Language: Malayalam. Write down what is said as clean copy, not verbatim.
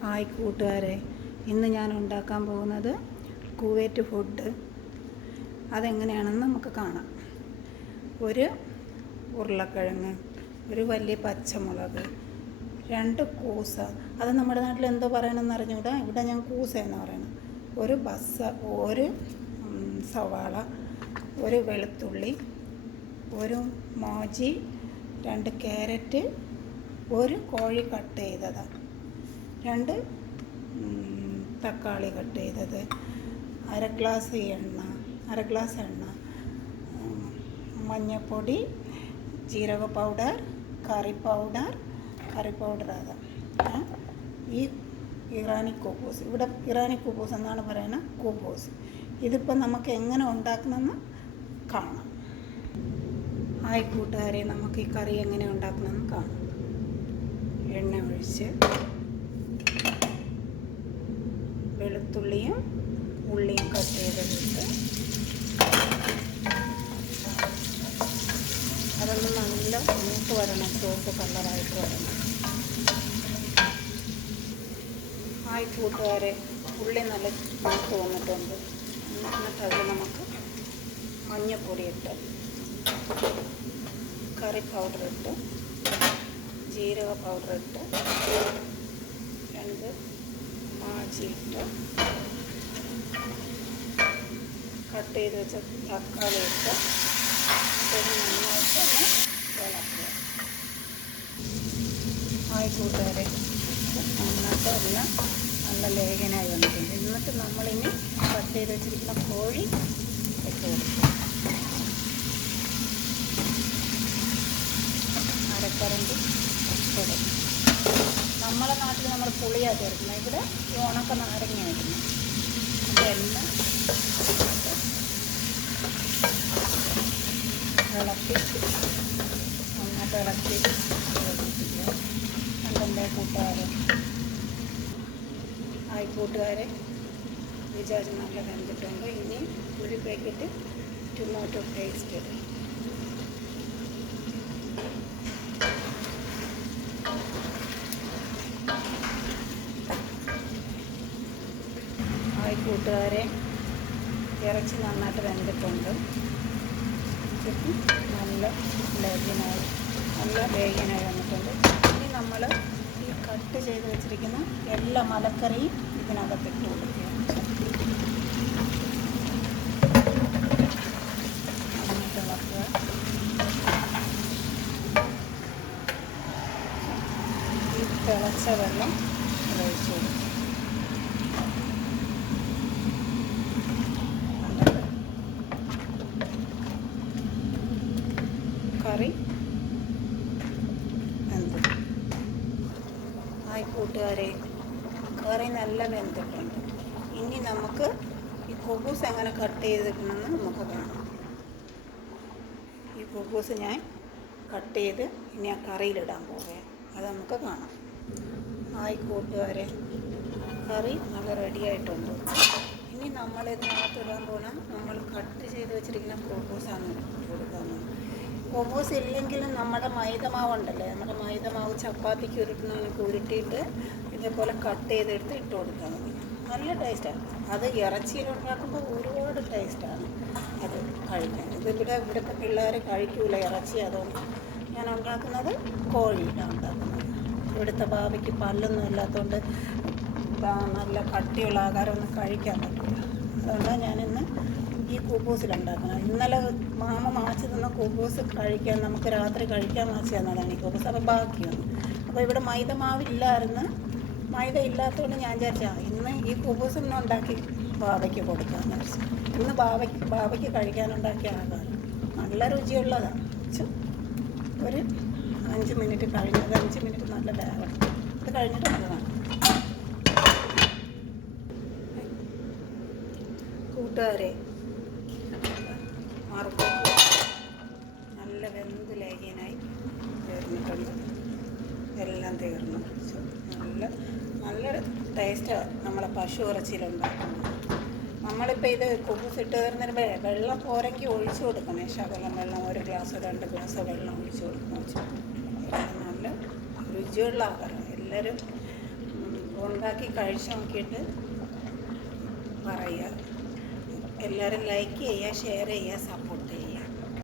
ഹായ് കൂട്ടുകാരെ, ഇന്ന് ഞാൻ ഉണ്ടാക്കാൻ പോകുന്നത് കുവൈറ്റ് ഫുഡ്. അതെങ്ങനെയാണെന്ന് നമുക്ക് കാണാം. ഒരു ഉരുളക്കിഴങ്ങ്, ഒരു വലിയ പച്ചമുളക്, 2 കൂസ. അത് നമ്മുടെ നാട്ടിൽ എന്തോ പറയണമെന്ന് അറിഞ്ഞുകൂടാ, ഇവിടെ ഞാൻ കൂസ എന്ന് പറയണം. ഒരു ഒരു സവാള, ഒരു വെളുത്തുള്ളി, ഒരു മോജി, 2 ക്യാരറ്റ്, ഒരു കോഴി കട്ട് ചെയ്തതാണ്, 2 തക്കാളി കട്ട് ചെയ്തത്, അര ഗ്ലാസ് എണ്ണ, മഞ്ഞൾപ്പൊടി, ജീരക പൗഡർ, കറി പൗഡർ അതാ. ഈ ഇറാനി കുബൂസ്, ഇവിടെ ഇറാനി കുബൂസ് എന്നാണ് പറയുന്നത്, കുബൂസ്. ഇതിപ്പോൾ നമുക്ക് എങ്ങനെ ഉണ്ടാക്കണമെന്ന് കാണാം. ഹായ് കൂട്ടുകാരെ, നമുക്ക് ഈ കറി എങ്ങനെ ഉണ്ടാക്കണമെന്ന് കാണാം. എണ്ണ ഒഴിച്ച് വെളുത്തുള്ളിയും ഉള്ളിയും കട്ട് ചെയ്തിട്ട് അതൊന്ന് നല്ല മൂത്ത് വരണം, ചുവപ്പ് കളറായിട്ട് വരണം. ഹായ് കൂട്ടുകാരെ, ഉള്ളി നല്ല മൂത്ത് വന്നിട്ടുണ്ട്. എന്നിട്ട് അതിൽ നമുക്ക് മഞ്ഞൾപ്പൊടി ഇട്ട്, കറി പൗഡർ ഇട്ട്, ജീരക പൗഡർ ഇട്ട്, 2 മാജിയിട്ട്, കട്ട് ചെയ്ത് വെച്ച തക്കാളി ഇട്ട് നന്നായിട്ട് ഒന്ന് ഇളക്കുക. ഹായ് കൂട്ടുകാരെ, നന്നായിട്ട് എല്ലാം നല്ല ലേഖനായി വന്നിട്ടുണ്ട്. എന്നിട്ട് നമ്മളിനി കട്ട് ചെയ്ത് വെച്ചിരിക്കുന്ന കോഴി ഇട്ട് കൊടുക്കുക. അരക്കരണ്ടി ഇടും. നമ്മളെ നാട്ടിൽ നമ്മൾ പുളിയാണ് ചേർക്കുന്നത്, ഇവിടെ ഈ ഉണക്ക നാരങ്ങ ഇടുന്നു. അതെല്ലാം ഇളക്കി നന്നായിട്ട് ഇളക്കി കണ്ടല്ലേ കൂട്ടുകാരെ. ഹായ് കൂട്ടുകാരെ, വിചാരിച്ച് നല്ല വെന്തിട്ടുണ്ട്. ഇനി ഒരു പാക്കറ്റ് ടൊമാറ്റോ പേസ്റ്റ് ഇടും. ഹായ് കൂട്ടുകാരെ, ഇറച്ചി നന്നായിട്ട് വെന്തിട്ടുണ്ട്. നല്ല ലേഖനായി വന്നിട്ടുണ്ട്. ഇനി നമ്മൾ ഈ കട്ട് ചെയ്ത് വെച്ചിരിക്കുന്ന എല്ലാ മലക്കറിയും ഇതിനകത്തിട്ട് കൊടുക്കുക. നന്നായിട്ട് ഇളക്കുക. ഈ തിളച്ച വെള്ളം ഒഴിച്ചു കൊടുക്കുക. കറി വെന്തു. ഹായ് കൂട്ടുകാരെ, കറി നല്ല വെന്തിട്ടുണ്ട്. ഇനി നമുക്ക് ഈ കുബൂസ് എങ്ങനെ കട്ട് ചെയ്തിട്ടുണ്ടെന്ന് നമുക്ക് കാണാം. ഈ കുബൂസ് ഞാൻ കട്ട് ചെയ്ത് ഇനി ആ കറിയിലിടാൻ പോവുകയാണ്. അത് നമുക്ക് കാണാം. ഹായ് കൂട്ടുകാരെ, കറി നല്ല റെഡിയായിട്ടുണ്ട്. ഇനി നമ്മളിതിനകത്ത് ഇടാൻ പോകണം. നമ്മൾ കട്ട് ചെയ്ത് വെച്ചിരിക്കുന്ന കുബൂസാണ് കൊടുക്കാൻ. കുബൂസ് ഇല്ലെങ്കിലും നമ്മുടെ മൈദമാവുണ്ടല്ലേ, നമ്മുടെ മൈദമാവ് ചപ്പാത്തിക്ക് ഉരുട്ടുന്നതിനൊക്കെ ഉരുട്ടിയിട്ട് ഇതേപോലെ കട്ട് ചെയ്തെടുത്ത് ഇട്ട് കൊടുക്കാൻ മതി. നല്ല ടേസ്റ്റാണ്. അത് ഇറച്ചിയിലുണ്ടാക്കുമ്പോൾ ഒരുപാട് ടേസ്റ്റാണ് അത് കഴിക്കാൻ. ഇവിടുത്തെ പിള്ളേർ കഴിക്കൂല ഇറച്ചി, അതുകൊണ്ട് ഞാൻ ഉണ്ടാക്കുന്നത് കോഴിയിലാണ് ഉണ്ടാക്കുന്നത്. ഇവിടുത്തെ ബാബയ്ക്ക് പല്ലൊന്നും ഇല്ലാത്തതുകൊണ്ട് നല്ല കട്ടിയുള്ള ആഹാരമൊന്നും കഴിക്കാൻ പറ്റില്ല. അതുകൊണ്ടാണ് ഞാനിന്ന് ഈ കുബൂസിലുണ്ടാക്കണം. ഇന്നലെ മാമ മാച്ച് തന്ന കുബൂസ് കഴിക്കാൻ, നമുക്ക് രാത്രി കഴിക്കാൻ മാച്ച് തന്നതാണ് ഈ കുബൂസ്. അപ്പോൾ ബാക്കിയാണ്. അപ്പോൾ ഇവിടെ മൈദ മാവില്ലായിരുന്നു. മൈദ ഇല്ലാത്തതുകൊണ്ട് ഞാൻ വിചാരിച്ചാൽ ഇന്ന് ഈ കുബൂസ് ഇന്ന് ഉണ്ടാക്കി ബാബയ്ക്ക് കൊടുക്കാമെന്ന് വിചാരിച്ചു. ഇന്ന് ബാബയ്ക്ക് കഴിക്കാനുണ്ടാക്കിയ ആഹാരം നല്ല രുചിയുള്ളതാണ്. ഒരു 5 മിനിറ്റ് കഴിഞ്ഞത്, 5 മിനിറ്റ് നല്ല വേവണം. ഇത് കഴിഞ്ഞിട്ട് നല്ലതാണ്. കൂട്ടുകാരെ, നല്ല വെന്ത് ലേഖനായി തീർന്നിട്ടുണ്ട്. എല്ലാം തീർന്നു. നല്ല ടേസ്റ്റാണ് നമ്മളെ പശു ഇറച്ചിയിലുണ്ടാക്കുന്നത്. നമ്മളിപ്പോൾ ഇത് കുബൂസ് ഇട്ട് തീർന്നൊരു വെള്ളം പോരെങ്കിൽ ഒഴിച്ചു കൊടുക്കണേ. ശകലം വെള്ളം, 1 ഗ്ലാസ് 2 ഗ്ലാസ് വെള്ളം ഒഴിച്ചു കൊടുക്കണം. നല്ല രുചിയുള്ള ആഹാരം. എല്ലാവരും ഉണ്ടാക്കി കഴിച്ച് നോക്കിയിട്ട് പറയുക. എല്ലാവരും ലൈക്ക് ചെയ്യുക, ഷെയർ ചെയ്യുക, സപ്പോർട്ട് ചെയ്യുക.